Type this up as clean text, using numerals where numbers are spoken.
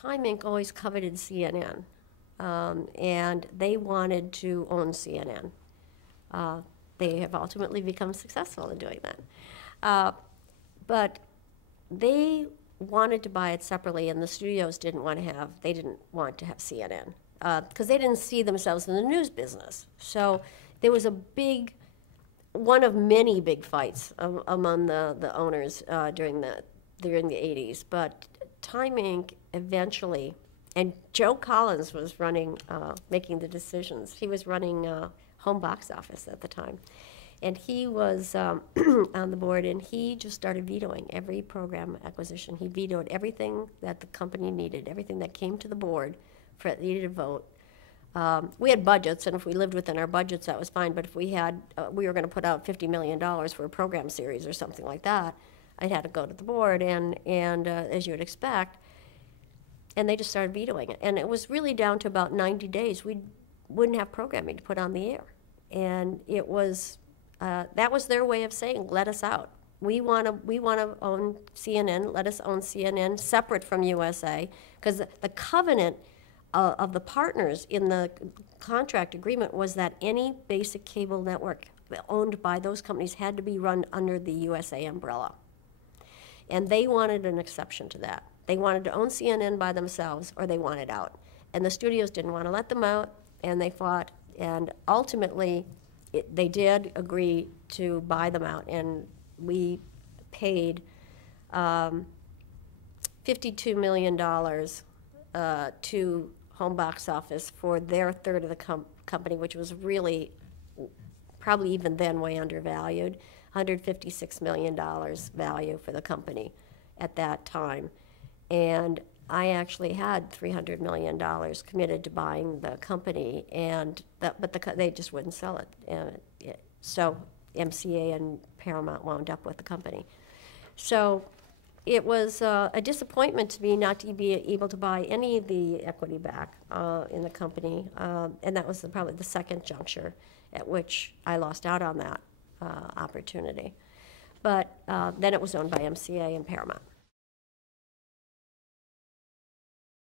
Time Inc. always coveted CNN, and they wanted to own CNN. They have ultimately become successful in doing that. But they wanted to buy it separately, and the studios didn't want to have CNN, because they didn't see themselves in the news business. So there was one of many big fights among the owners during the 80s. But Time Inc. eventually, and Joe Collins was making the decisions. He was running home box office at the time. And he was on the board, and he just started vetoing every program acquisition. He vetoed everything that the company needed, everything that came to the board for it needed a vote. We had budgets, and if we lived within our budgets, that was fine. But if we were going to put out $50 million for a program series or something like that, I'd had to go to the board, and as you would expect, and they just started vetoing it. And it was really down to about 90 days. We wouldn't have programming to put on the air. And it was, that was their way of saying, let us out. We want to own CNN, let us own CNN separate from USA, because the covenant of the partners in the contract agreement was that any basic cable network owned by those companies had to be run under the USA umbrella. And they wanted an exception to that. They wanted to own CNN by themselves, or they wanted out. And the studios didn't want to let them out, and they fought. And ultimately, they did agree to buy them out, and we paid $52 million to home box office for their third of the company, which was really probably even then way undervalued. $156 million value for the company at that time. And I actually had $300 million committed to buying the company, but they just wouldn't sell it. So MCA and Paramount wound up with the company. So it was a disappointment to me not to be able to buy any of the equity back in the company, and that was probably the second juncture at which I lost out on that opportunity. But then it was owned by MCA and Paramount.